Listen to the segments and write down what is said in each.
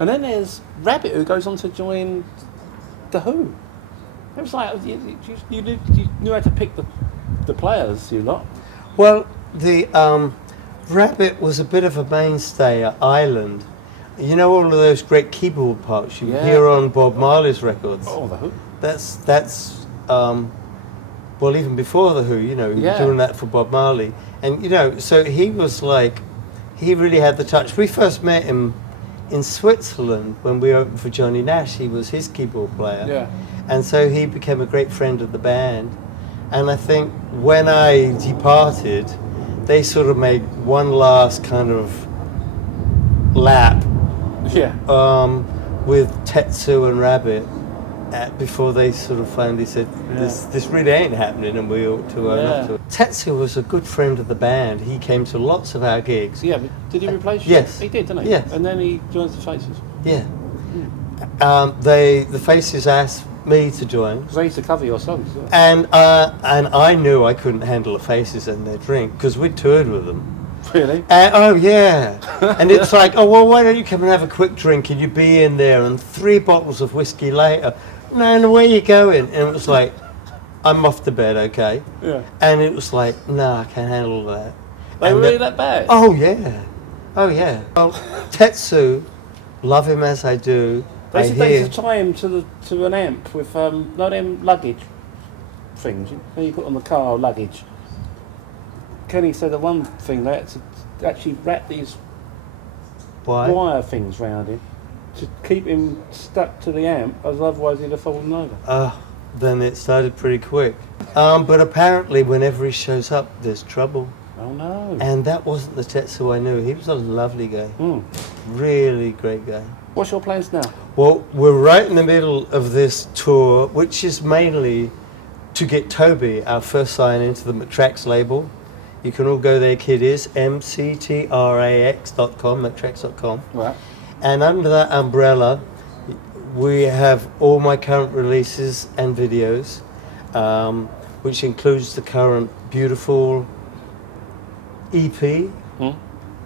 And then there's Rabbit, who goes on to join The Who. It was like, you knew how to pick the players, you lot. Well, the Rabbit was a bit of a mainstay at Ireland. You know all of those great keyboard parts you hear on Bob Marley's records? Oh, The Who. That's well, even before The Who, you know, he was doing that for Bob Marley. And, you know, so he was like, he really had the touch. We first met him in Switzerland when we opened for Johnny Nash. He was his keyboard player. Yeah. And so he became a great friend of the band. And I think when I departed, they sort of made one last kind of lap with Tetsu and Rabbit before they sort of finally said, this really ain't happening and we ought to own up to it. Tetsu was a good friend of the band. He came to lots of our gigs. Yeah, but did he replace you? Yes. He did, didn't he? Yes. And then he joins the Faces. Yeah. The Faces asked me to join. Because they used to cover your songs. Yeah. And I knew I couldn't handle the Faces and their drink because we toured with them. Really? Oh yeah. And it's like, oh well, why don't you come and have a quick drink and you'd be in there and 3 bottles of whiskey later. No, where you going? And it was like, I'm off to bed, okay? Yeah. And it was like, no, I can't handle that. They were really that bad? Oh yeah. Well, Tetsu, love him as I do. They said they used to tie him to an amp with no them luggage things you put on the car luggage. Kenny said the one thing they had to actually wrap these wire things round him to keep him stuck to the amp, as otherwise he'd have fallen over. Then it started pretty quick. But apparently whenever he shows up, there's trouble. Oh no. And that wasn't the Tetsu I knew. He was a lovely guy. Really great guy. What's your plans now? Well, we're right in the middle of this tour, which is mainly to get Tobi, our first sign, into the McTrax label. You can all go there, kiddies, mctrax.com, McTrax.com. Right. And under that umbrella, we have all my current releases and videos, which includes the current beautiful EP,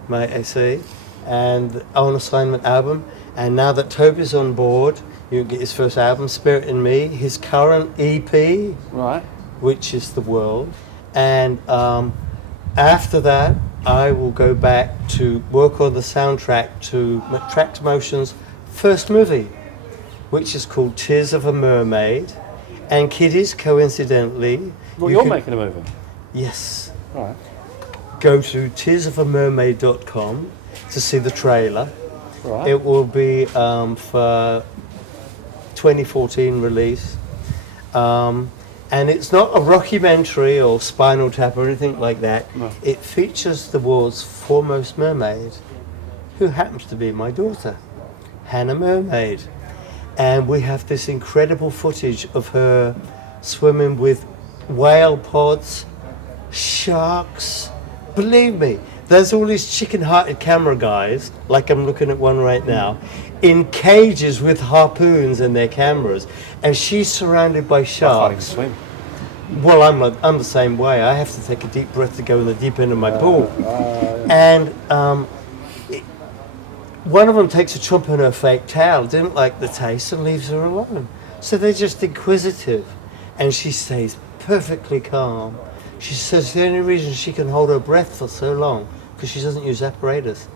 might I say, and On Assignment album. And now that Tobi's on board, you can get his first album, Spirit in Me, his current EP, right, which is The World. And after that, I will go back to work on the soundtrack to McTrax Motion's first movie, which is called Tears of a Mermaid. And kiddies, coincidentally... Well, you're making a movie? Yes. Right. Go to tearsofamermaid.com to see the trailer. Right. It will be for 2014 release. And it's not a rockumentary or Spinal Tap or anything like that. No. It features the world's foremost mermaid, who happens to be my daughter, Hannah Mermaid. And we have this incredible footage of her swimming with whale pods, sharks. Believe me, there's all these chicken-hearted camera guys, like I'm looking at one right now, in cages with harpoons and their cameras, and she's surrounded by sharks. I can't even swim. Well, I'm the same way. I have to take a deep breath to go in the deep end of my pool. And one of them takes a chomp on her fake towel, didn't like the taste, and leaves her alone. So they're just inquisitive, and she stays perfectly calm. She says the only reason she can hold her breath for so long, because she doesn't use apparatus,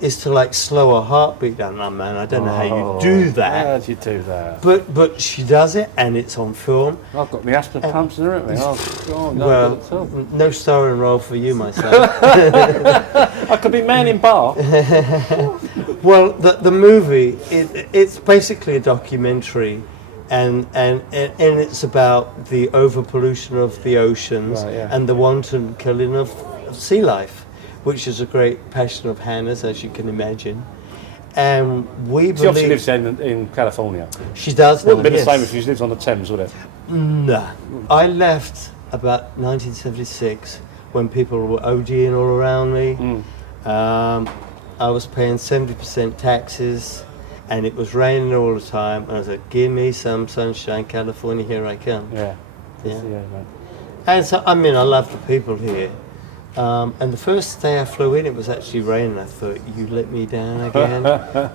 is to like slow her heartbeat down. Oh man, I don't know how you do that. How do you do that? But she does it, and it's on film. I've got the asthma pumps in it. Oh God, no, Well, not at all. no starring role for you, my son. I could be man in bar. Well, the movie, it's basically a documentary, and it's about the overpollution of the oceans, Right, yeah. and the wanton killing of sea life, which is a great passion of Hannah's, as you can imagine. And we She obviously believe lives in California. she does. Wouldn't now, be the yes. same if she lives on the Thames, would it? No. I left about 1976 when people were ODing all around me. I was paying 70% taxes, and it was raining all the time. And I was like, give me some sunshine, California, here I come. Yeah. Yeah. Right. And so, I mean, I love the people here. And the first day I flew in, it was actually raining. I thought, you let me down again.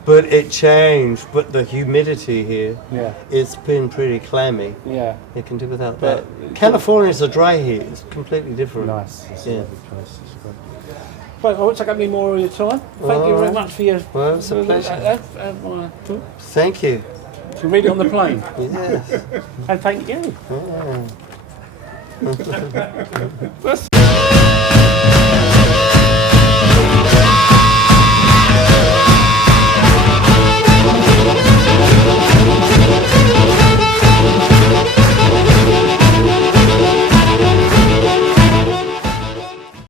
But it changed. But the humidity here, Yeah. it's been pretty clammy. Yeah. You can do without But that. California's a dry heat. It's completely different. Nice. It's a Yeah. lovely place. It's great. Right, I won't take up any more of your time. Thank you very much for your... Well, it's a pleasure. You Thank you. can read it on the plane. Yes. And thank you. Yeah.